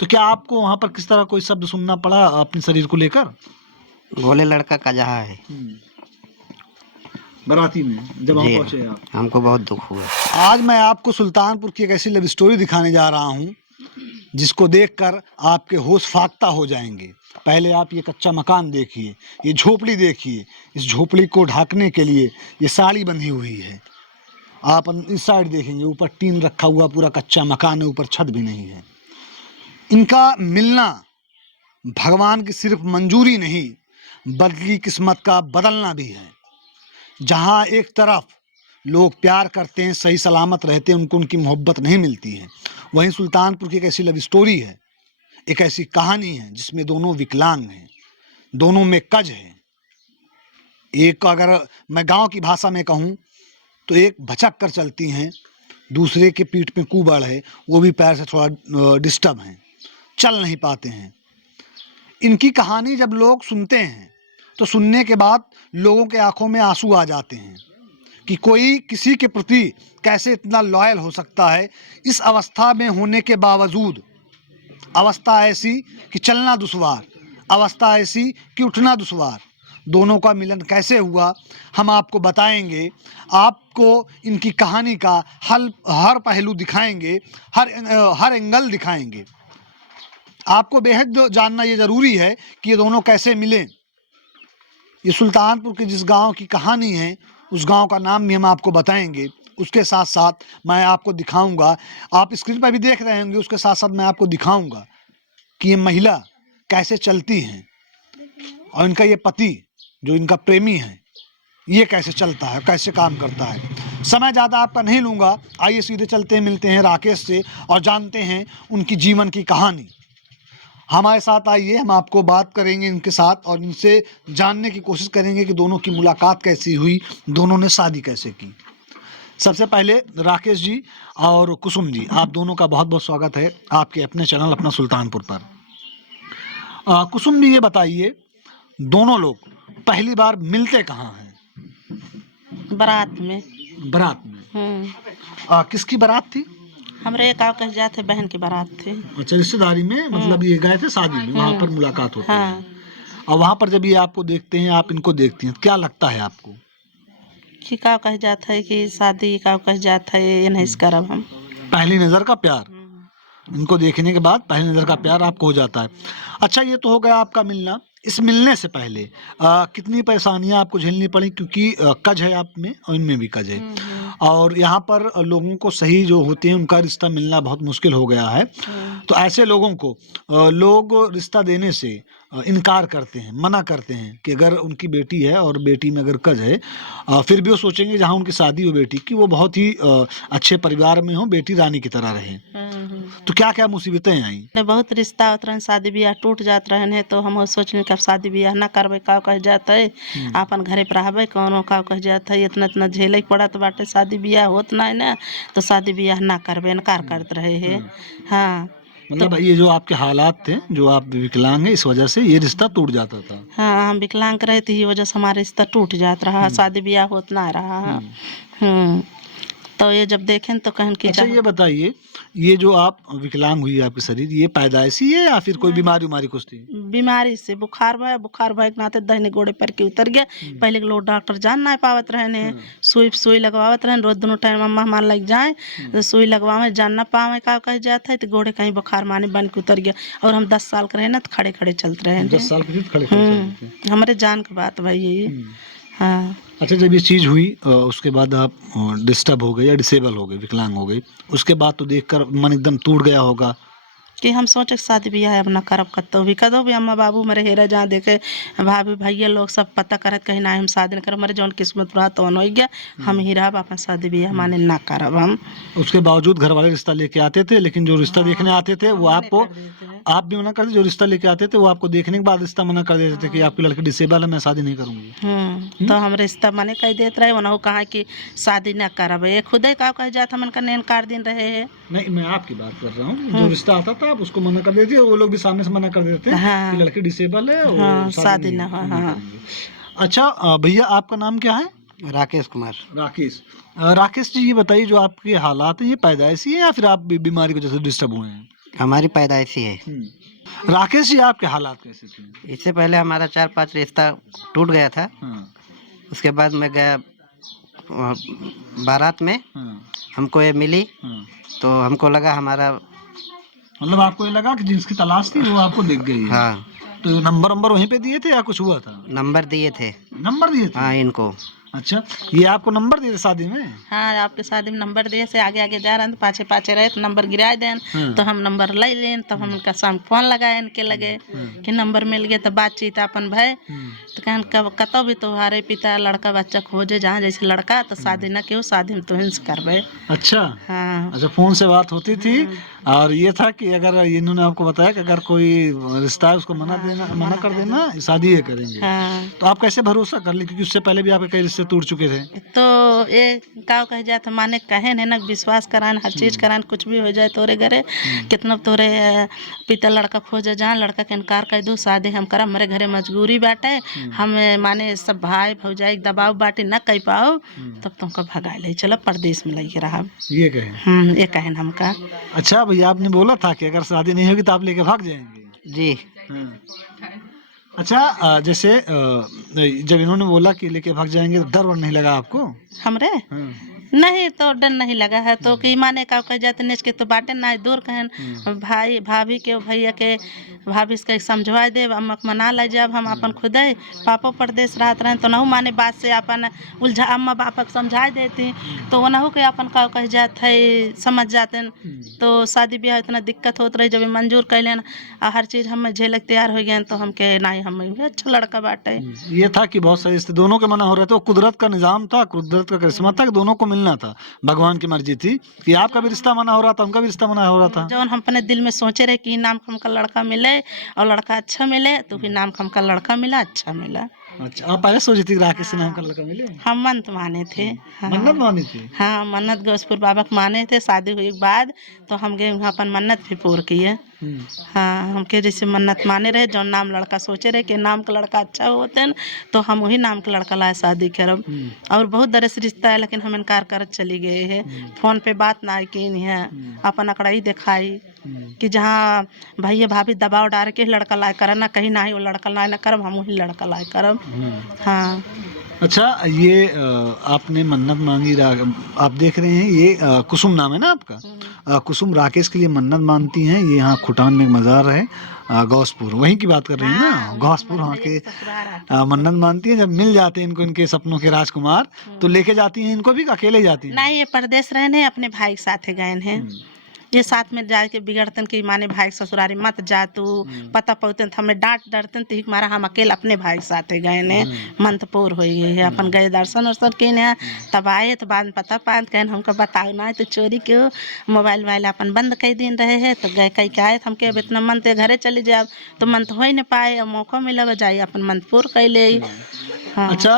तो क्या आपको वहाँ पर किस तरह कोई शब्द सुनना पड़ा अपने शरीर को लेकर? भोले लड़का का जहाँ है बाराती में जब वहाँ जी, पहुँचे आप? हमको बहुत दुख हुआ। आज मैं आपको सुल्तानपुर की एक ऐसी लव स्टोरी दिखाने जा रहा हूँ जिसको देखकर आपके होश फाख्ता हो जाएंगे। पहले आप ये कच्चा मकान देखिए, ये झोपड़ी देखिए। इस झोपड़ी को ढकने के लिए ये साड़ी बंधी हुई है। आप इस साइड देखेंगे, ऊपर टीन रखा हुआ पूरा कच्चा मकान है, ऊपर छत भी नहीं है। इनका मिलना भगवान की सिर्फ मंजूरी नहीं बल्कि किस्मत का बदलना भी है। जहाँ एक तरफ लोग प्यार करते हैं, सही सलामत रहते हैं, उनको उनकी मोहब्बत नहीं मिलती है, वहीं सुल्तानपुर की एक ऐसी लव स्टोरी है, एक ऐसी कहानी है जिसमें दोनों विकलांग हैं, दोनों में कज है। एक अगर मैं गांव की भाषा में कहूँ तो एक भचक कर चलती हैं, दूसरे के पीठ पे कुबड़ है, वो भी पैर से थोड़ा डिस्टर्ब हैं, चल नहीं पाते हैं। इनकी कहानी जब लोग सुनते हैं तो सुनने के बाद लोगों के आंखों में आंसू आ जाते हैं कि कोई किसी के प्रति कैसे इतना लॉयल हो सकता है। इस अवस्था में होने के बावजूद, अवस्था ऐसी कि चलना दुश्वार, अवस्था ऐसी कि उठना दुश्वार, दोनों का मिलन कैसे हुआ हम आपको बताएंगे। आपको इनकी कहानी का हर पहलू दिखाएंगे, हर एंगल दिखाएंगे। आपको बेहद जानना ये ज़रूरी है कि ये दोनों कैसे मिले। ये सुल्तानपुर के जिस गांव की कहानी है उस गांव का नाम भी हम आपको बताएंगे। उसके साथ साथ मैं आपको दिखाऊंगा, आप स्क्रीन पर भी देख रहे होंगे, उसके साथ साथ मैं आपको दिखाऊंगा कि ये महिला कैसे चलती हैं और इनका ये पति जो इनका प्रेमी है ये कैसे चलता है, कैसे काम करता है। समय ज़्यादा आपका नहीं लूँगा, आइए सीधे चलते हैं, मिलते हैं राकेश से और जानते हैं उनकी जीवन की कहानी। हमारे साथ आइए, हम आपको बात करेंगे इनके साथ और इनसे जानने की कोशिश करेंगे कि दोनों की मुलाकात कैसी हुई, दोनों ने शादी कैसे की। सबसे पहले राकेश जी और कुसुम जी, आप दोनों का बहुत बहुत स्वागत है आपके अपने चैनल अपना सुल्तानपुर पर। कुसुम जी ये बताइए, दोनों लोग पहली बार मिलते कहाँ हैं? बारात में। बारात में। किसकी बारात थी? हमरे एक आव कह जाते बहन की बारात थी। अच्छा, रिश्तेदारी में, मतलब ये गए थे शादी में, वहाँ पर मुलाकात होती है। और वहाँ पर जब ये आपको देखते हैं, आप इनको देखती हैं, क्या लगता है आपको? कि का कह जाता है कि शादी का कह जाता है ये नहीं करब हम। पहली नज़र का प्यार, इनको देखने के बाद पहली नज़र का प्यार आपको हो जाता है। अच्छा, ये तो हो गया आपका मिलना। इस मिलने से पहले कितनी परेशानियां आपको झेलनी पड़ी, क्योंकि कज है आप में और इनमें भी कज है, और यहाँ पर लोगों को सही जो होते हैं उनका रिश्ता मिलना बहुत मुश्किल हो गया है। तो ऐसे लोगों को लोग रिश्ता देने से इनकार करते हैं, मना करते हैं कि अगर उनकी बेटी है और बेटी में अगर कज है, फिर भी वो सोचेंगे जहाँ उनकी शादी हो बेटी की वो बहुत ही अच्छे परिवार में हो, बेटी रानी की तरह रहे। तो क्या क्या मुसीबतें आई? बहुत रिश्ता होत रहे, शादी ब्याह टूट जात रहे तो हम सोचने कि अब शादी ब्याह ना करबे का कह जाता है, अपन घरे पर रहबे कौनो का कह जाता है, इतना इतना झेले पड़त बाटे, शादी ब्याह होत ना है ना, तो शादी ब्याह ना करबे, इनकार करते रहे है। हाँ, मतलब ये जो आपके हालात थे, जो आप विकलांग हैं, इस वजह से ये रिश्ता टूट जाता था। हाँ, हम विकलांग रहे थे, ये वजह से हमारा रिश्ता टूट जाता रहा, शादी ब्याह होत ना रहा। तो ये जब देखें तो कहन की अच्छा, ये बताइए, ये जो आप विकलांग हुई आपके शरीर, ये पैदाइशी है या फिर कोई बीमारी कुछ थी? बीमारी से बुखार भय के नाते दहने गोड़े पर के उतर गया। पहले के लोग डॉक्टर जान ना पावत रहे ने, सुई लगवावत रहे, रोज दोनों टाइम अम्मा हमार लग जाए तो सुई लगवावे, जान ना पावे का कह जाता है, तो गोड़े कहीं बुखार माने बन के उतर गया। और हम 10 साल के रहे ना तो खड़े खड़े चलते रहे। 10 साल के खड़े खड़े हमारे जान की बात भाई ये। हाँ। अच्छा, जब ये चीज़ हुई उसके बाद आप डिस्टर्ब हो गए या डिसेबल हो गए, विकलांग हो गए, उसके बाद तो देखकर मन एकदम टूट गया होगा कि हम सोचे शादी ब्याह अब ना करब, कदो भी अम्मा बाबू मेरे हेरा जहाँ देखे भाभी भैया लोग सब पता करत कहीं ना हम शादी न करब, मेरे जौन किस्मत रहा तो हो गया, हम ही रहब अपन शादी ब्याह माने ना करब हम। उसके बावजूद घर वाले रिश्ता लेके आते थे, लेकिन जो रिश्ता देखने आते थे वो आपको, आप भी मना करते, जो रिश्ता लेके आते थे वो आपको देखने के बाद रिश्ता मना कर देते थे कि आपकी लड़की डिसेबल है, मैं शादी नहीं करूँगी। तो हम रिश्ता मने कह देते रहे, उन्होंने कहा कि शादी ना करब, ये खुद ही का कह जाता मन का इनकार दिन रहे है। नहीं, मैं आपकी बात कर रहा हूँ, जो रिश्ता आता था आप उसको मना कर देते, वो लोग भी सामने से मना कर देते कि लड़की डिसेबल है और शादी ना। अच्छा भैया, आपका नाम क्या है? राकेश कुमार। राकेश जी, ये बताइए, जो आपके हालात हैं ये पैदाइशी है या फिर आप बीमारी की वजह से डिस्टर्ब हुए हैं? हमारी पैदाइशी है। राकेश जी, आपके हालात कैसे थे? इससे पहले हमारा 4-5 रिश्ता टूट गया था। हाँ, उसके बाद मैं गया बारात में, हाँ, हमको ये मिली हाँ। तो हमको लगा हमारा, मतलब आपको ये लगा कि जिसकी तलाश थी वो आपको दिख गई है। हाँ, तो नंबर वहीं पे दिए थे या कुछ हुआ था? नंबर दिए थे। नंबर दिए थे? हाँ, इनको। अच्छा, ये आपको नंबर दिए थे शादी में? हाँ, आपके शादी में नंबर दिए से आगे आगे जा रहे हैं तो पाछे पाछे रहे तो नंबर गिरा दें हाँ। तो हम नंबर ले लें, तब हम उनका शाम फोन लगाए इनके लगे कि नंबर मिल गया तो बातचीत अपन भाई तो कहन कब कतो भी तुम्हारे पिता लड़का बच्चा खोजे जहाँ जैसे लड़का तो शादी न क्यों, शादी में तुहिन से करबे। अच्छा, हाँ अच्छा, फोन से बात होती थी और ये था कि अगर इन्होंने आपको बताया कि अगर कोई रिश्ता है उसको मना कर देना, शादी ये करेंगे। हाँ। तो आप कैसे भरोसा कर ली, क्योंकि उससे पहले भी आपके कई रिश्ते टूट चुके थे? तो ये का कह जात माने कहे न विश्वास करान हर चीज करान, कुछ भी हो जाए तोरे घरे कितना तोरे पिता लड़का खोजे जहाँ लड़का के इनकार कर दू शादी हम करब, हमारे घरे मजबूरी बाटे, हम माने सब भाई भौजाई दबाव बाटे न कह पाओ तब तुमको भगा ले चलो परदेश में लेके रहा। ये कहे? ये कहन हमका। अच्छा भैया, आपने बोला था कि अगर शादी नहीं होगी तो आप लेके भाग जाएंगे। जी। अच्छा, जैसे जब इन्होंने बोला कि लेके भाग जाएंगे तो डर वर नहीं लगा आपको? हमरे नहीं तो डर नहीं लगा है तो कि माने का कह जाते नेच के तो बाटे ना दूर कहन भाई भाभी के भैया के भाभी से समझवा दे अम्मा के मना ले जब हम अपन खुद पापा परदेश रहत रहे तो नहु माने बात से अपन उलझा अम्मा बापा के समझा देती तो वनहु के अपन का कह जात है समझ जाते तो शादी ब्याह इतना दिक्कत होत रही जब मंजूर कैलन हर चीज हम झेलक तैयार हो गए तो हमके नहीं हम अच्छा लड़का बाटे। ये था कि बहुत सारे रिश्ते दोनों के मना हो रहे थे, वो कुदरत का निजाम था, कुदरत का करिश्मा था कि दोनों को मिलना था, भगवान की मर्जी थी कि आपका भी रिश्ता मना हो रहा था, उनका भी रिश्ता मना हो रहा था। जौन हम अपने दिल में सोचे रहे कि नाम हमका लड़का मिले और लड़का अच्छा मिले तो फिर नाम हमका लड़का मिला अच्छा मिला। अच्छा, आप पहले सोची थी कि राकेश नाम का लड़का मिले? हम मन्नत माने थे। हाँ, मन्नत मानी थी? हाँ मन्नत गौसपुर बाबा को माने थे, शादी हुई के बाद तो हम गए वहाँ अपन मन्नत भी पूर्ण किए। हाँ, हमके जैसे मन्नत माने रहे जो नाम लड़का सोचे रहे कि नाम का लड़का अच्छा होते न तो हम वही नाम का लड़का लाए शादी करब। और बहुत तरह से रिश्ता है लेकिन हम इनकार कर चली गए है, फोन पे बात ना की है, अपन अकड़ाई दिखाई कि जहाँ भैया भाभी दबाव डाल के लड़का लाए करना ना कहीं ना ही वो लड़का लाए ना करब, हम वही लड़का लाए करब। हाँ। अच्छा, ये आपने मन्नत मांगी, आप देख रहे हैं ये कुसुम नाम है ना आपका? कुसुम राकेश के लिए मन्नत मानती हैं। ये यहाँ खुटान में एक मज़ार है, गौसपुर, वहीं की बात कर रही हैं ना? गौसपुर वहाँ के मन्नत मानती हैं। जब मिल जाते हैं इनको इनके सपनों के राजकुमार तो लेके जाती हैं इनको भी, अकेले जाती हैं? नहीं, ये परदेश रहने अपने भाई के साथ गए हैं। ये साथ में जाके बिगड़तन कि माने भाई ससुरारी मत जा तू, पता पौतन तो हमें डांट डरतन तो मारा हम अकेले अपने भाई के साथ गए ने मंतपुर हो गई है, अपन गए दर्शन वर्शन के ने तब आए तो बाद में पता पान कहन हमको बताओ ना तो चोरी क्यों मोबाइल वाइल अपन बंद कई दिन रहे है तो गए कहीं के आए तो हमके अब इतना मन तो घरे चले जाए तो मन तो हो ही नहीं पाए और मौका मिला जाए अपन मंतपुर कैले। हाँ। अच्छा,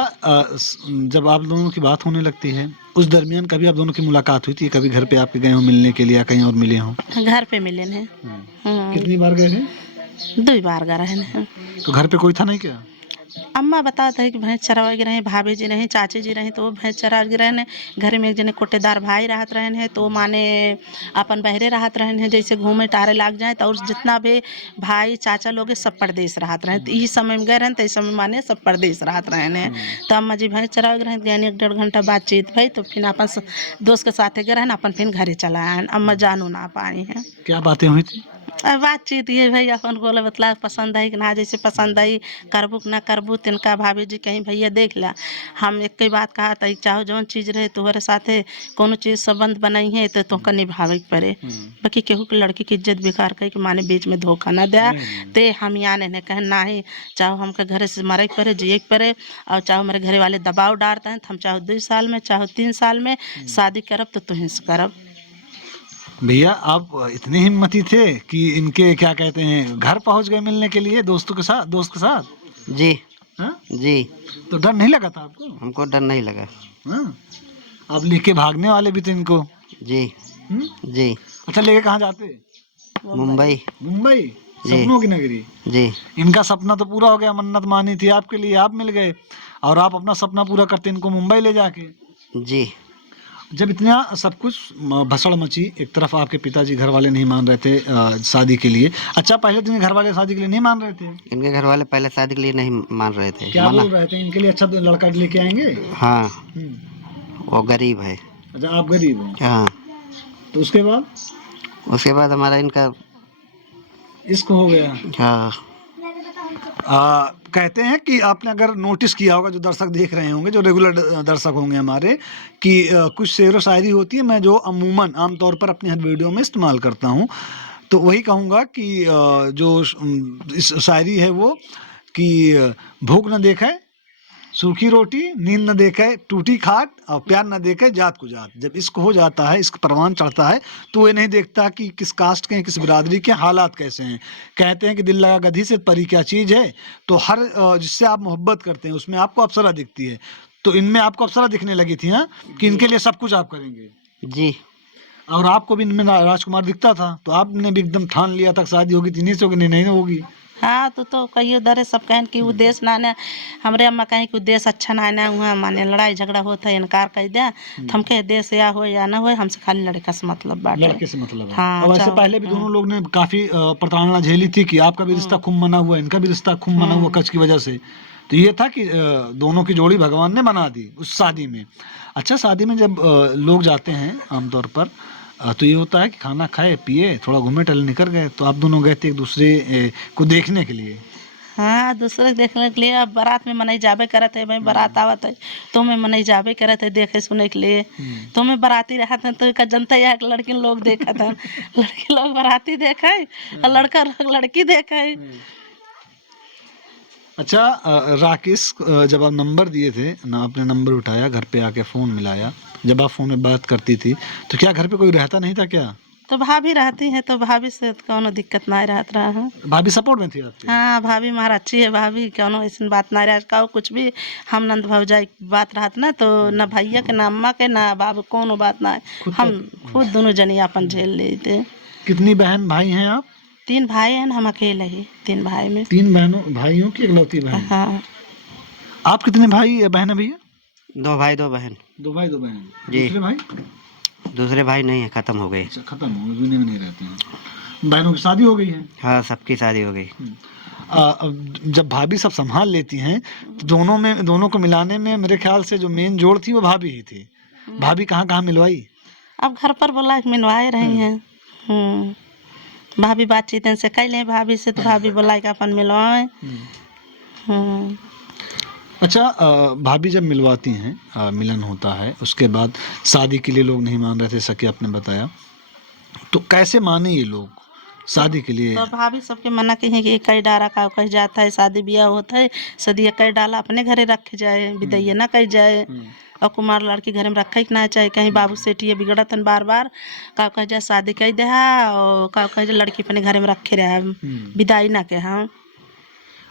जब आप दोनों की बात होने लगती है उस दरमियान कभी आप दोनों की मुलाकात हुई थी? कभी घर पे आपके गए हो मिलने के लिए या कहीं और मिले हो? घर पे मिले हैं। कितनी बार गए थे? 2 बार गए हैं। तो घर पे कोई था नहीं क्या? अम्मा बताते है कि भैंस चरावे रहे, भाभी जी रही, चाची जी रही तो वो भैंस चरा रहे। घर में एक जने कोटेदार भाई रहत रहे हैं तो माने अपन बहरे रहत रहे हैं, जैसे घूमे टारे लाग जाए तो और जितना भी भाई चाचा लोग सब परदेश रहत रहे तो इस समय में गए रहे तो इस समय माने सब परदेश रहत रहे हैं। तो अम्मा जी भैंस चरावे रहे गए 1-1.5 घंटा बातचीत भाई तो फिर अपन दोस्त के साथ गए अपन फिर घरे चला आए। अम्मा जानू ना पाई हैं। क्या बातें हुई थी? बातचीत ये भैया अपन बोले बतला पसंद आई कि ना, जैसे पसंद आई करबू ना करबू तिनका भाभी जी कहीं भैया देख ला हम एक ही बात कहा था चाहो जौन चीज़ रहे तुम्हारे साथे कोनो चीज़ संबंध बनाई है तो तुमका निभावे के पड़े, बाकी केहू के लड़की की इज्जत बेकार कही कि माने बीच में धोखा ना दे ते हम यहाँ ने कहे ना ही चाहो हमके घरे से मरे के पड़े जिए के पड़े और चाहो मेरे घरे वाले दबाव डालते हैं तो हम चाहो 2 साल में चाहो 3 साल में शादी करब तो तुहिं से करब। भैया आप इतने हिम्मती थे कि इनके क्या कहते हैं घर पहुंच गए मिलने के लिए दोस्त के साथ? जी। हाँ? जी। तो डर नहीं लगा था आपको? हमको डर नहीं लगा। हाँ? आप लेके भागने वाले भी थे इनको? जी। जी। अच्छा, लेके कहाँ जाते? मुंबई। मुंबई, सपनों की नगरी। जी। इनका सपना तो पूरा हो गया, मन्नत मानी थी आपके लिए, आप मिल गए और आप अपना सपना पूरा करते इनको मुंबई ले जाके। जी। जब इतना सब कुछ भसड़ मची, एक तरफ आपके पिताजी घर वाले नहीं मान रहे थे शादी के लिए। अच्छा, पहले दिन घर वाले शादी के लिए नहीं मान रहे थे? इनके घर वाले पहले शादी के लिए नहीं मान रहे थे। क्या मना। बोल रहे थे? इनके लिए अच्छा लड़का लेके आएंगे। हाँ, हम्म। वो गरीब है। अच्छा, आप गरीब हैं। हाँ, तो उसके बाद हमारा इनका इश्क हो गया। हाँ। कहते हैं कि आपने अगर नोटिस किया होगा, जो दर्शक देख रहे होंगे, जो रेगुलर दर्शक होंगे हमारे, कि कुछ शेर व शायरी होती है मैं जो अमूमन आमतौर पर अपनी हर वीडियो में इस्तेमाल करता हूँ। तो वही कहूँगा कि इस शायरी है वो कि भूख न देखे सूखी रोटी, नींद न देखे टूटी खाट, और प्यार न देखे जात को जात। जब इश्क हो जाता है, इश्क परवान चढ़ता है, तो ये नहीं देखता कि किस कास्ट के हैं, किस बिरादरी के, हालात कैसे हैं। कहते हैं कि दिल लगा गधी से परी क्या चीज़ है। तो हर जिससे आप मोहब्बत करते हैं उसमें आपको अप्सरा दिखती है। तो इनमें आपको अप्सरा दिखने लगी थी ना, कि इनके लिए सब कुछ आप करेंगे। जी। और आपको भी इनमें राजकुमार दिखता था, तो आपने भी एकदम ठान लिया था शादी होगी, इन्हीं से होगी, नहीं होगी। हाँ तो कहियो दरे सब कहन कि उद्देश्य ना ने हमरे अम्मा कहीं कि उद्देश्य अच्छा ना हुआ, माने लड़ाई झगड़ा होता है, इनकार कर दे। हमके देश या हो या ना हो, हमसे खाली लड़का से मतलब बात है। लड़के से मतलब है। हाँ, और वैसे पहले भी दोनों लोग ने काफी प्रताड़ना झेली थी कि आपका भी रिश्ता खूब मना हुआ, इनका भी रिश्ता खूब मना हुआ कच की वजह से। तो ये था कि दोनों की जोड़ी भगवान ने बना दी उस शादी में। अच्छा, शादी में जब लोग जाते हैं आमतौर पर, तो ये होता है कि खाना खाए पिए थोड़ा घूमे टहले निकल गए। तो आप दोनों गए थे एक दूसरे को देखने के लिए। हाँ, दूसरे देखने के लिए। अब बारात में मनई जाबे करत है, भाई बारात आवत है तो मैं मनई जाबे करत है देखे सुने के लिए। तो मैं बाराती रहा था तो का जनता या लड़की लोग देखा था, लड़की लोग बाराती देखे और लड़का लोग लड़की देखे। अच्छा, राकेश, जब आप नंबर दिए थे ना, आपने नंबर उठाया, घर पे आके फ़ोन मिलाया, जब आप फ़ोन में बात करती थी तो क्या घर पे कोई रहता नहीं था क्या? तो भाभी रहती है तो भाभी से कोनो दिक्कत ना रहत रहा है। भाभी सपोर्ट में थी आपके? हाँ, भाभी हमारा अच्छी है। भाभी कोनो ऐसी बात ना रह का कुछ भी हम नंद भौजाई की बात रहत ना, तो न भैया के ना अम्मा के ना बाबू कोनो बात ना है। हम खुद दोनों जनी अपन झेल लेते। कितनी बहन भाई हैं आप? 3 भाई हैं, हम अकेले ही 3 भाई में। 3 भाइयों की इकलौती बहन? हाँ। आप कितने भाई बहन है भैया? 2 भाई 2 बहन। 2 भाई 2 बहन। जी। दूसरे भाई? दूसरे भाई नहीं है, खत्म हो गए। अच्छा, खत्म हो गए, दुनिया में नहीं रहते हैं। बहनों की शादी हो गई है? हाँ, सबकी शादी हो गई। अब जब भाभी सब संभाल लेती हैं तो दोनों को मिलाने में मेरे ख्याल से जो मेन जोड़ थी वो भाभी ही थी। भाभी कहाँ कहाँ मिलवाई? अब घर पर बोला मिलवाए रही हैं। भाभी बातचीत से कह लें भाभी से, तो भाभी बोला कि अपन मिलवाएं। अच्छा, भाभी जब मिलवाती हैं, मिलन होता है, उसके बाद शादी के लिए लोग नहीं मान रहे थे, सके आपने बताया, तो कैसे माने ये लोग शादी के लिए? तो भाभी सबके मना की है कि कई डारा का कह जाता है, शादी ब्याह होता है, सदिया कई डाला अपने घरे रखे जाए, विदैया ना कही जाए। और कुमार लड़की घर में रखे ना चाहे, कहीं बाबू सेठी बिगड़त बार बार का कह जाए शादी कह दे और का कह जाए लड़की अपने घर में रखे रहे, विदाई ना के। हाँ।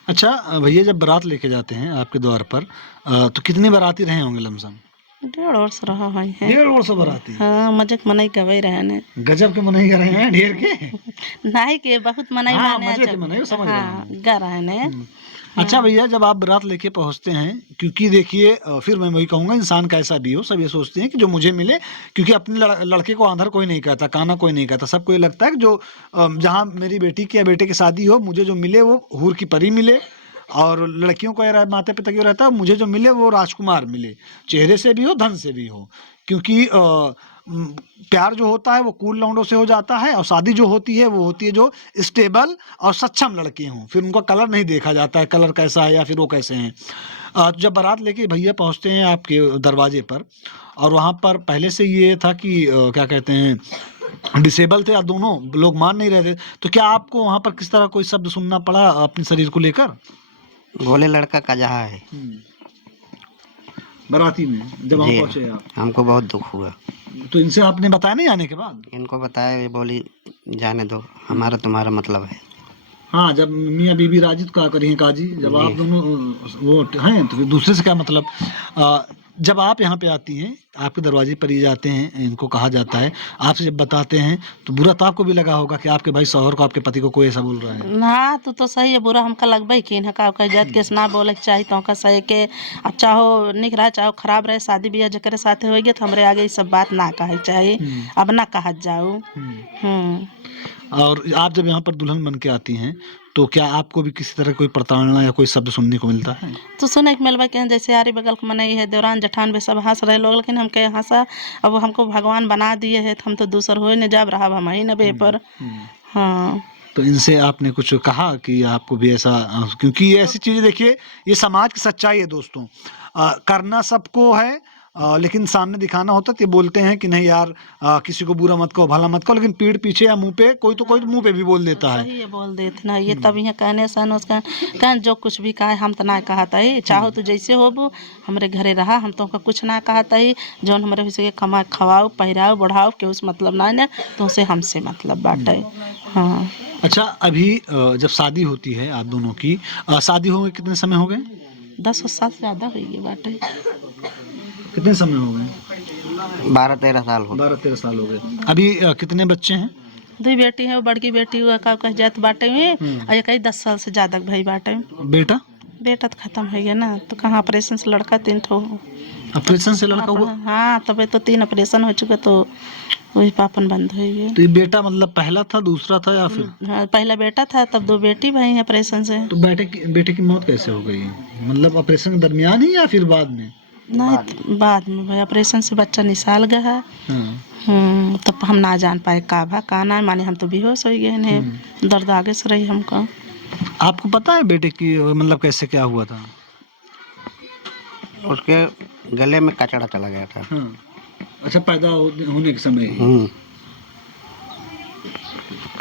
अच्छा, भैया जब बारात लेके जाते हैं आपके द्वार पर, तो कितने बाराती रहे होंगे लमसम? 1.5 वर्ष रहा है। 1.5 वर्ष बाराती? हाँ, मजे मनई गवे रहे ने। गजब के मनई रहे हैं, ढेर के। नहीं के बहुत मनई हाँ, माने। मजे के मनई, समझ रहा हाँ, हूँ। गा रहे ने। अच्छा भैया, जब आप बारात लेके पहुंचते हैं, क्योंकि देखिए फिर मैं वही कहूँगा, इंसान कैसा भी हो, सब ये सोचते हैं कि जो मुझे मिले, क्योंकि अपने लड़के को आंधर कोई नहीं कहता, काना कोई नहीं कहता, सबको ये लगता है कि जो जहाँ मेरी बेटी की या बेटे की शादी हो, मुझे जो मिले वो हूर की परी मिले। और लड़कियों को ये माता पिता क्यों रहता है, मुझे जो मिले वो राजकुमार मिले, चेहरे से भी हो धन से भी हो। क्योंकि प्यार जो होता है वो कूल लौंडों से हो जाता है, और शादी जो होती है वो होती है जो स्टेबल और सक्षम लड़के हों। फिर उनका कलर नहीं देखा जाता है, कलर कैसा है या फिर वो कैसे हैं। तो जब बारात लेके भैया पहुंचते हैं आपके दरवाजे पर, और वहाँ पर पहले से ये था कि क्या कहते हैं, डिसेबल थे, आप दोनों लोग मान नहीं रहे थे, तो क्या आपको वहाँ पर किस तरह कोई शब्द सुनना पड़ा अपने शरीर को लेकर? बोले लड़का का जहाँ है। बाराती में जब वहाँ जी, पहुंचे आप, हमको बहुत दुख हुआ। तो इनसे आपने बताया नहीं आने के बाद? इनको बताया, ये बोली जाने दो, हमारा तुम्हारा मतलब है। हाँ, जब मियाँ बीबी राजी तो क्या करिए काजी, जब आप दोनों वो हैं तो फिर दूसरे से क्या मतलब। जब आप यहाँ पे आती हैं, आपके दरवाजे पर ही जाते हैं, इनको कहा जाता है, आपसे जब बताते हैं तो बुरा तो आपको भी लगा होगा कि आपके भाई शौहर को, आपके पति को कोई ऐसा बोल रहा है। हाँ तो सही है, बुरा हमका लगबे की ना का कह जात के ना बोले के चाहिए, तो का सही के अब चाहो निक रहे चाहो खराब रहे, शादी ब्याह जकरे साथे हो गए तो हमरे आगे ये सब बात ना कहे चाहिए, अब ना कहा जाओ। और आप जब यहाँ पर दुल्हन बन के आती हैं तो क्या आपको भी किसी तरह कोई प्रताड़ना या कोई शब्द सुनने को मिलता है? तो सुने के मिलबा के जैसे यारी बगल के मने है देवरान जठान भी सब हंस रहे लोग, लेकिन हमके हंसा, अब हमको भगवान बना दिए है तो हम तो दूसर हो नहीं जाब रहा हम ही न बे पर। हाँ तो इनसे आपने कुछ कहा कि आपको भी ऐसा, क्योंकि ये ऐसी चीजें देखिए, ये समाज की सच्चाई है दोस्तों, करना सबको है, लेकिन सामने दिखाना होता तो ये बोलते हैं कि नहीं यार, किसी को बुरा मत कहो, भला मत कहो, लेकिन पीठ पीछे या मुंह पे कोई तो मुंह पे भी बोल देता है। सही है बोल देते ना, ये तब यहाँ कहने सन उसका कह जो कुछ भी कहे हम तो ना कहता ही, चाहो तो जैसे हो वो हमरे घरे रहा, हम तो कुछ ना कहता ही, जौन हमारे से कमा खवाओ पहिराओ बढ़ाओ के उस मतलब ना ना, तो उसे हमसे मतलब बाटे। हाँ अच्छा, अभी जब शादी होती है आप दोनों की, शादी हो गए कितने समय हो गए? 10 साल से ज़्यादा हो गई बाटे। कितने समय हो गए? 12-13 साल हो 12-13 साल हो गए। अभी कितने बच्चे हैं? 2 बेटी है, वो बड़की बेटी हुआ का कह जात बाटे में, और एक 10 साल से ज़्यादा भाई बाटे। बेटा? बेटा तो खत्म हो गया ना, तो कहाँ ऑपरेशन से लड़का 3 ठो। ऑपरेशन से लड़का हुआ? हाँ तब तो 3 ऑपरेशन हो चुका, तो वही पापन बंद हो गया। तो ये बेटा मतलब पहला था, दूसरा था या फिर? हाँ पहला बेटा था, तब 2 बेटी भाई हैं ऑपरेशन से। तो बेटे की मौत कैसे हो गई? मतलब ऑपरेशन के दरमियान ही या फिर बाद में? नहीं बाद में भाई, ऑपरेशन से बच्चा निकाल गया है। तब हम ना जान पाए का भा का ना, माने हम तो बेहोश हो गए ने, दर्द आगे से रही हमको। आपको पता है बेटे की मतलब कैसे क्या हुआ था? उसके गले में कचड़ा चला गया था। अच्छा, पैदा होने के समय ही?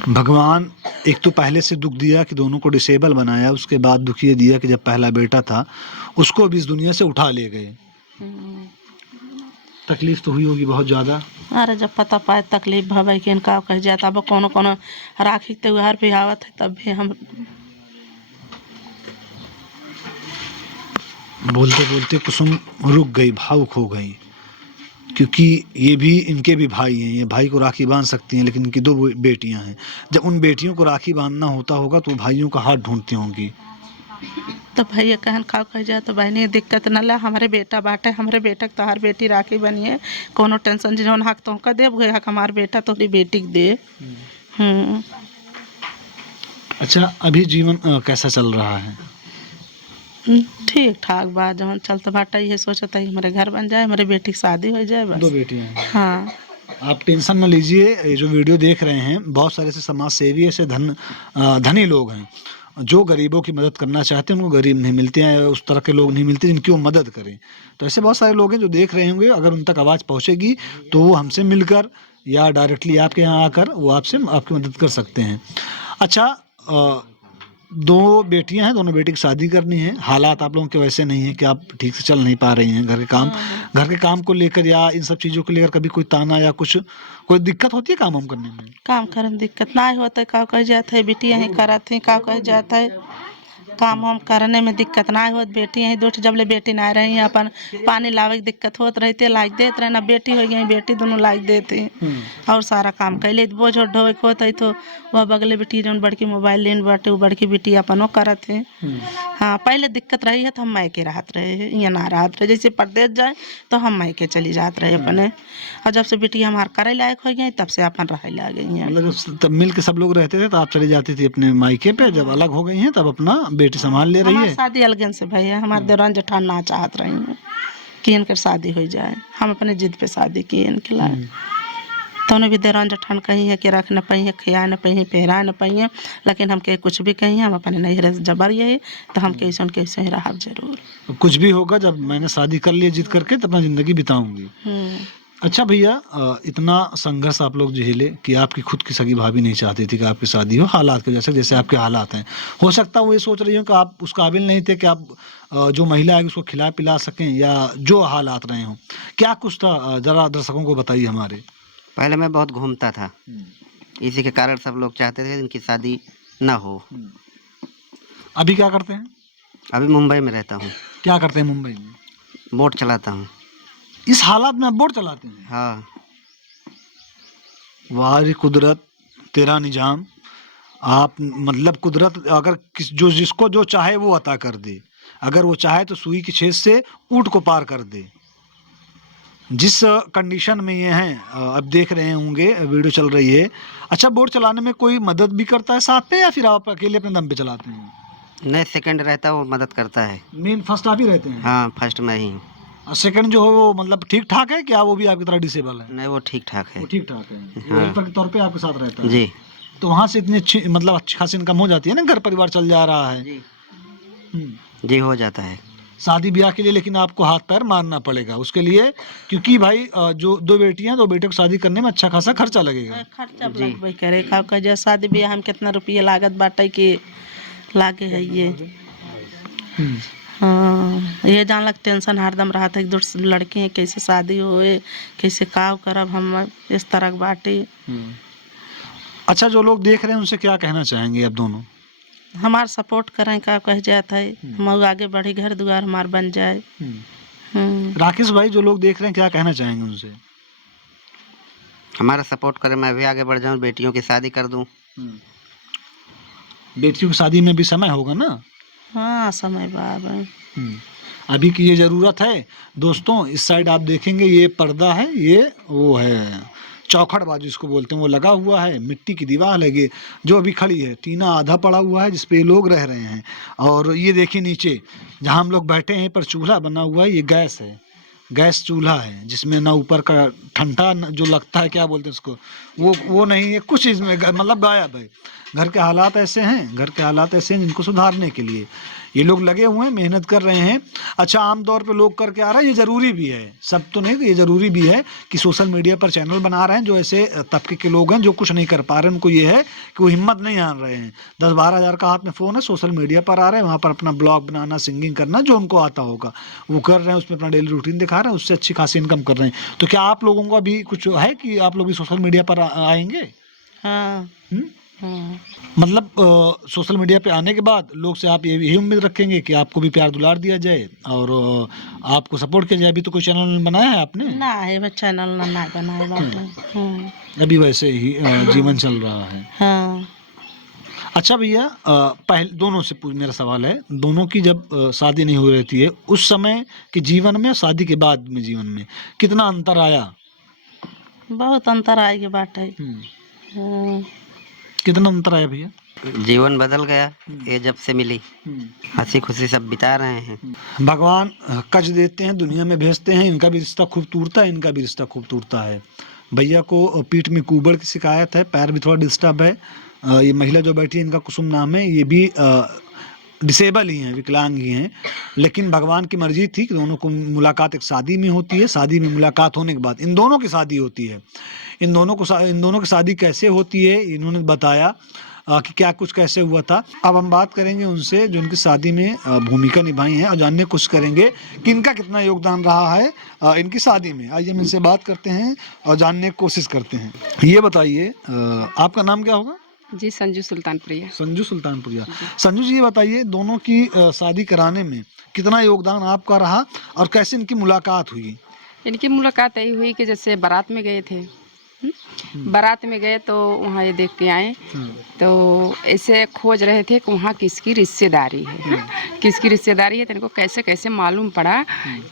भगवान एक तो पहले से दुख दिया कि दोनों को डिसेबल बनाया, उसके बाद दुख ये दिया कि जब पहला बेटा था उसको भी इस दुनिया से उठा ले गए। तकलीफ तो हुई होगी बहुत ज़्यादा। अरे जब पता पाए तकलीफ भवे कि इनका कह जाता, अब कोनो कोनो राखी त्योहार पे आवत है तब भी हम बोलते बोलते कुसुम रुक गई, भावुक हो गई, क्योंकि ये भी इनके भी भाई हैं, ये भाई को राखी बांध सकती हैं, लेकिन इनकी 2 बेटियां हैं। जब उन बेटियों को राखी बांधना होता होगा तो भाइयों का हाथ ढूंढती होंगी। तो भैया कहन खाओ कह जाए तो बहनी दिक्कत न ला, हमारे बेटा बाटे, हमारे बेटा के तोहार बेटी राखी बनिए, कोनो टेंशन जौन हक तो का देव गए हक हमार बेटा तोहरी बेटी के दे। अच्छा, अभी जीवन कैसा चल रहा है? ठीक ठाक बा, जौन चलता बाटा ये सोचता है हमारे घर बन जाए, हमारे बेटी की शादी हो जाए बस। 2 बेटियां हैं। हाँ आप टेंशन न लीजिए, ये जो वीडियो देख रहे हैं बहुत सारे ऐसे समाज सेवी, ऐसे धनी लोग हैं जो गरीबों की मदद करना चाहते हैं, उनको गरीब नहीं मिलते हैं, उस तरह के लोग नहीं मिलते जिनकी वो मदद करें। तो ऐसे बहुत सारे लोग हैं जो देख रहे होंगे, अगर उन तक आवाज़ पहुंचेगी तो वो हमसे मिलकर या डायरेक्टली आपके यहाँ आकर वो आपसे आपकी मदद कर सकते हैं। अच्छा, 2 बेटियां हैं, दोनों बेटी की शादी करनी है, हालात आप लोगों के वैसे नहीं है कि आप ठीक से चल नहीं पा रही हैं, घर के काम को लेकर या इन सब चीज़ों को लेकर कभी कोई ताना या कुछ कोई दिक्कत होती है काम हम करने में? काम करे में दिक्कत ना होता है, का कह जाता है बेटी यहीं करत है, का कह जाता है काम वाम करने में दिक्कत ना होत, बेटी यहीं 2 जब ले बेटी ना रही है, अपन पानी लावे की दिक्कत होत रहती है, लाइक देते रहे ना, बेटी हो गई बेटी दोनों लाइक देते और सारा काम कैले बोझ ढोए के होता है, तो वह बगले बेटी जौन बड़की मोबाइल लेन बाटे वो बड़की बेटी अपनों करत है। हाँ पहले दिक्कत रही है तो हम मायके रहत रहे, यहाँ ना रहत रहे, जैसे परदेश जाए तो हम मायके चली जात रहे अपने, और जब से बेटी हमार करे लायक हो गई तब से अपन रहे लगे हैं। मतलब तब मिल के सब लोग रहते थे तो आप चली जाती थी अपने मायके पे, जब अलग हो गई हैं तब अपना बेटी संभाल ले रही है। शादी अलगन से भैया, हमारे देवरान जेठान ना चाहत रही हैं कि इनकर शादी हो जाए, हम अपने जिद पे शादी किए इनके लाए, तो उन्हें भी देवरान जेठान कही है कि रख न पाई, खिया न पाई, पहरा न पाई, लेकिन हम के कुछ भी कही हम अपने नहीं जबर यही, तो हम कैसे कैसे ही रहा जरूर। कुछ भी होगा, जब मैंने शादी कर ली जिद करके तब अपना ज़िंदगी बिताऊंगी। अच्छा भैया, इतना संघर्ष आप लोग झेले कि आपकी खुद की सगी भाभी नहीं चाहती थी कि आपकी शादी हो, हालात की वजह से, जैसे आपके हालात हैं, हो सकता है वो ये सोच रही हो कि आप उस काबिल नहीं थे कि आप जो महिला है उसको खिला पिला सकें, या जो हालात रहे हों, क्या कुछ था, ज़रा दर्शकों को बताइए हमारे। पहले मैं बहुत घूमता था, इसी के कारण सब लोग चाहते थे इनकी शादी ना हो। अभी क्या करते हैं? अभी मुंबई में रहता हूँ। क्या करते हैं मुंबई में? बोट चलाता हूँ। इस हालात में आप बोट चलाते हैं? हाँ। वाह रे कुदरत, तेरा निजाम। आप मतलब कुदरत अगर जो जिसको जो चाहे वो अता कर दे। अगर वो चाहे तो सुई की छेद से ऊंट को पार कर दे। जिस कंडीशन में ये हैं, अब देख रहे होंगे वीडियो चल रही है। अच्छा, बोट चलाने में कोई मदद भी करता है साथ में या फिर आप अकेले अपने दम पे चलाते हैं? नहीं, सेकंड रहता है, वो मदद करता है। मेन फर्स्ट आप ही रहते हैं? हाँ, फर्स्ट में ही हूँ। और सेकंड जो है वो मतलब ठीक ठाक है क्या? वो भी आपकी तरह डिसेबल है? नहीं, वो ठीक ठाक है। वो ठीक ठाक है, वो हाँ। हेल्पर के तौर पे आपके साथ रहता है? जी। तो वहाँ से इतनी अच्छी मतलब अच्छी खासी इनकम हो जाती है ना, घर परिवार चल जा रहा है? जी। हम्म। जी, हो जाता है। शादी ब्याह के लिए लेकिन आपको हाथ पैर मारना पड़ेगा उसके लिए, क्योंकि भाई जो दो बेटियां, दो बेटे को शादी करने में अच्छा खासा खर्चा लगेगा। खर्चा लगबे करे का जो शादी ब्याह में कितना रुपया लागत बाटे कि लागे है ये। हाँ, ये जानलक टेंशन हरदम रहा था कि दूसरी लड़की है, कैसे शादी होए, कैसे काव करब हम, इस तरह के बाटे। अच्छा, जो लोग देख रहे हैं उनसे क्या कहना चाहेंगे आप दोनों? हमार सपोर्ट करें का कह जाता है, हम आगे बढ़ी, घर द्वार हमार बन जाए। राकेश भाई, जो लोग देख रहे हैं क्या कहना चाहेंगे उनसे? हमारा सपोर्ट करें, मैं भी आगे बढ़ जाऊँ, बेटियों की शादी कर दूँ। बेटियों की शादी में भी समय होगा ना? हाँ, समय बाद अभी की ये ज़रूरत है। दोस्तों, इस साइड आप देखेंगे ये पर्दा है, ये वो है चौखट बाजू इसको बोलते हैं, वो लगा हुआ है। मिट्टी की दीवार लगे जो अभी खड़ी है, टीना आधा पड़ा हुआ है जिसपे लोग रह रहे हैं। और ये देखिए नीचे जहाँ हम लोग बैठे हैं पर चूल्हा बना हुआ है, ये गैस है, गैस चूल्हा है जिसमें ना ऊपर का ठंडा जो लगता है क्या बोलते हैं उसको, वो नहीं है कुछ, इसमें मतलब गायब है। घर के हालात ऐसे हैं, घर के हालात ऐसे हैं जिनको सुधारने के लिए ये लोग लगे हुए हैं, मेहनत कर रहे हैं। अच्छा, आमतौर पे लोग करके आ रहे हैं, ये ज़रूरी भी है, सब तो नहीं, ये ज़रूरी भी है कि सोशल मीडिया पर चैनल बना रहे हैं जो ऐसे तबके के लोग हैं जो कुछ नहीं कर पा रहे हैं। उनको ये है कि वो हिम्मत नहीं आन रहे हैं। 10-12 हज़ार का हाथ में फ़ोन है, सोशल मीडिया पर आ रहे हैं, वहाँ पर अपना ब्लॉग बनाना, सिंगिंग करना जो उनको आता होगा वो कर रहे हैं, उसमें अपना डेली रूटीन दिखा रहे हैं, उससे अच्छी खासी इनकम कर रहे हैं। तो क्या आप लोगों का भी कुछ है कि आप लोग भी सोशल मीडिया पर आएंगे? हाँ। मतलब सोशल मीडिया पे आने के बाद लोग से आप यही उम्मीद रखेंगे कि आपको भी प्यार दुलार दिया जाए और आपको सपोर्ट किया जाए। अभी तो कोई चैनल बनाया है आपने? ना है चैनल, ना बनाए बाटे। अभी वैसे ही जीवन चल रहा है। हाँ। अच्छा भैया, पहले दोनों से मेरा सवाल है, दोनों की जब शादी नहीं हो रही है उस समय के जीवन में, शादी के बाद में जीवन में कितना अंतर आया? बहुत अंतर आएगी बाटे। कितना अंतर आया भैया? जीवन बदल गया, ये जब से मिली, हंसी खुशी सब बिता रहे हैं। भगवान कच देते हैं, दुनिया में भेजते हैं, इनका भी रिश्ता खूब टूटता है, इनका भी रिश्ता खूब टूटता है। भैया को पीठ में कुबड़ की शिकायत है, पैर भी थोड़ा डिस्टर्ब है। ये महिला जो बैठी है, इनका कुसुम नाम है, ये भी डिसेबल ही हैं, विकलांग ही हैं। लेकिन भगवान की मर्जी थी कि दोनों को मुलाकात एक शादी में होती है। शादी में मुलाकात होने के बाद इन दोनों की शादी होती है। इन दोनों की शादी कैसे होती है इन्होंने बताया कि क्या कुछ कैसे हुआ था। अब हम बात करेंगे उनसे जो उनकी शादी में भूमिका निभाई है और जानने की कोशिश करेंगे कि इनका कितना योगदान रहा है इनकी शादी में। आइए हम इनसे बात करते हैं और जानने की कोशिश करते हैं। ये बताइए, आपका नाम क्या होगा? जी, संजू सुल्तानपुरिया। संजू सुल्तानपुरिया। संजू जी, ये बताइए दोनों की शादी कराने में कितना योगदान आपका रहा और कैसे इनकी मुलाकात हुई? इनकी मुलाकात यही हुई कि जैसे बारात में गए थे, बारात में गए तो वहाँ ये देख के आए, तो ऐसे खोज रहे थे कि वहाँ किसकी रिश्तेदारी है, किसकी रिश्तेदारी है। तो इनको कैसे कैसे मालूम पड़ा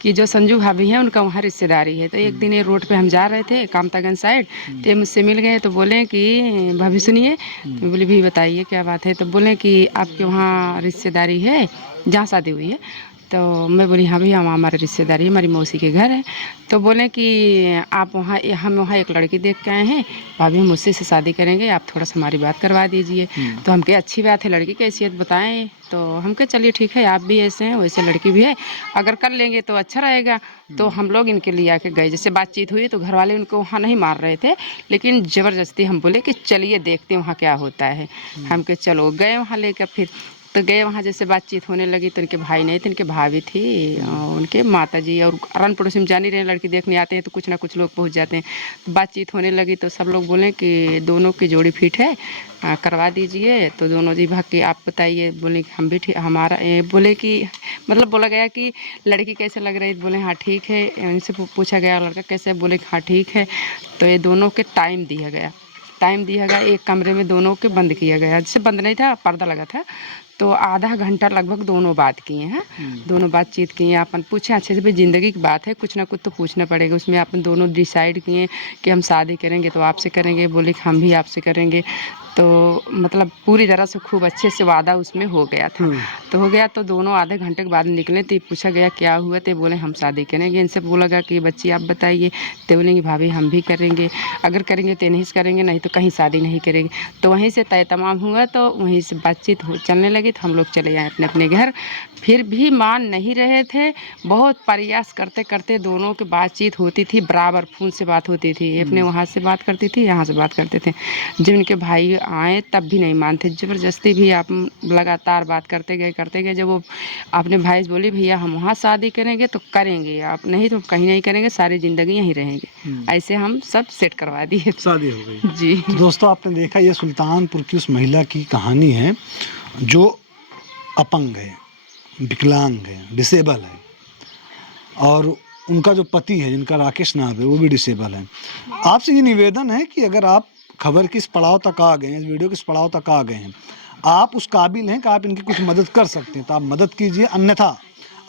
कि जो संजू भाभी हैं उनका वहाँ रिश्तेदारी है। तो एक दिन ये रोड पे हम जा रहे थे कामतागंज साइड, तो ये मुझसे मिल गए, तो बोले कि भाभी सुनिए। तो बोले भी बताइए क्या बात है। तो बोले कि आपके वहाँ रिश्तेदारी है जहाँ शादी हुई है। तो मैं बोली हाँ भैया, वहाँ हमारी रिश्तेदारी है, हमारी मौसी के घर है। तो बोले कि आप वहाँ, हम वहाँ एक लड़की देख के आए हैं, भाभी हम उससे शादी करेंगे, आप थोड़ा सा हमारी बात करवा दीजिए। तो हम कहे अच्छी बात है, लड़की की हैसियत बताएं। तो हम कहे चलिए ठीक है, आप भी ऐसे हैं वैसे लड़की भी है, अगर कर लेंगे तो अच्छा रहेगा। तो हम लोग इनके लिए आके गए, जैसे बातचीत हुई तो घर वाले उनको वहाँ नहीं मार रहे थे, लेकिन ज़बरदस्ती हम बोले कि चलिए देखते हैं वहाँ क्या होता है। हम कहे चलो, गए वहाँ लेकर फिर। तो तो गए वहाँ, जैसे बातचीत होने लगी तो इनके भाई नहीं थे, इनके भाभी थी, उनके माता जी, और अरण पड़ोसी में जान ही रहे, लड़की देखने आते हैं तो कुछ ना कुछ लोग पहुँच जाते हैं। तो बातचीत होने लगी तो सब लोग बोले कि दोनों की जोड़ी फिट है, करवा दीजिए। तो दोनों जी भाग के आप बताइए, बोले कि हम भी ठीक, हमारा बोले कि मतलब बोला गया कि लड़की कैसे लग रही, बोले हाँ ठीक है। इनसे पूछा गया लड़का कैसे, बोले हाँ ठीक है। तो ये दोनों के टाइम दिया गया, एक कमरे में दोनों के बंद किया गया, जैसे बंद नहीं था, पर्दा लगा था। तो आधा घंटा लगभग दोनों बात किए हैं, दोनों बातचीत किए, अपन पूछे अच्छे से, भाई ज़िंदगी की बात है, कुछ ना कुछ तो पूछना पड़ेगा। उसमें अपन दोनों डिसाइड किए कि हम शादी करेंगे तो आपसे करेंगे, बोले कि हम भी आपसे करेंगे। तो मतलब पूरी तरह से खूब अच्छे से वादा उसमें हो गया था। तो हो गया, तो दोनों आधे घंटे के बाद निकले तो पूछा गया क्या हुआ, तो बोले हम शादी करेंगे। इनसे बोला गया कि बच्ची आप बताइए, तो बोलेंगे भाभी हम भी करेंगे, अगर करेंगे तो नहीं करेंगे, नहीं तो कहीं शादी नहीं करेंगे। तो वहीं से तय तमाम हुआ, तो वहीं से बातचीत चलने लगी, तो हम लोग चले आए अपने अपने घर। फिर भी मान नहीं रहे थे, बहुत प्रयास करते करते दोनों की बातचीत होती थी, बराबर फ़ोन से बात होती थी, अपने वहाँ से बात करती थी, यहाँ से बात करते थे। जब इनके भाई आए तब भी नहीं मानते, ज़बरदस्ती भी आप लगातार बात करते गए। जब वो अपने भाई से बोली भैया हम वहाँ शादी करेंगे तो करेंगे, आप नहीं तो कहीं नहीं करेंगे, सारी ज़िंदगी यहीं रहेंगे। ऐसे हम सब सेट करवा दिए, शादी हो गई। जी। तो दोस्तों आपने देखा, ये सुल्तानपुर की उस महिला की कहानी है जो अपंग है, विकलांग है, डिसेबल है, और उनका जो पति है जिनका राकेश नाम है वो भी डिसेबल है। आपसे ये निवेदन है कि अगर आप खबर किस पड़ाव तक आ गए हैं, इस वीडियो किस पड़ाव तक आ गए हैं, आप उस काबिल हैं कि आप इनकी कुछ मदद कर सकते हैं तो आप मदद कीजिए। अन्यथा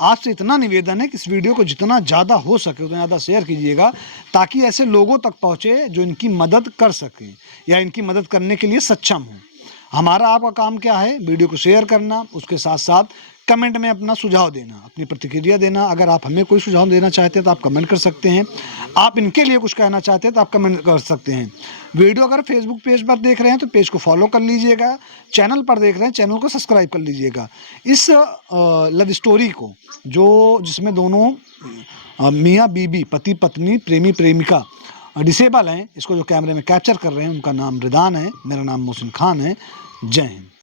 आपसे इतना निवेदन है कि इस वीडियो को जितना ज़्यादा हो सके उतना ज़्यादा शेयर कीजिएगा, ताकि ऐसे लोगों तक पहुँचे जो इनकी मदद कर सकें या इनकी मदद करने के लिए सक्षम हों। हमारा आपका काम क्या है, वीडियो को शेयर करना, उसके साथ साथ कमेंट में अपना सुझाव देना, अपनी प्रतिक्रिया देना। अगर आप हमें कोई सुझाव देना चाहते हैं तो आप कमेंट कर सकते हैं, आप इनके लिए कुछ कहना चाहते हैं तो आप कमेंट कर सकते हैं। वीडियो अगर फेसबुक पेज पर देख रहे हैं तो पेज को फॉलो कर लीजिएगा, चैनल पर देख रहे हैं चैनल को सब्सक्राइब कर लीजिएगा। इस लव स्टोरी को जिसमें दोनों मियाँ बीबी, पति पत्नी, प्रेमी प्रेमिका डिसेबल हैं, इसको जो कैमरे में कैप्चर कर रहे हैं उनका नाम रिदान है, मेरा नाम मोहसिन खान है। जय हिंद।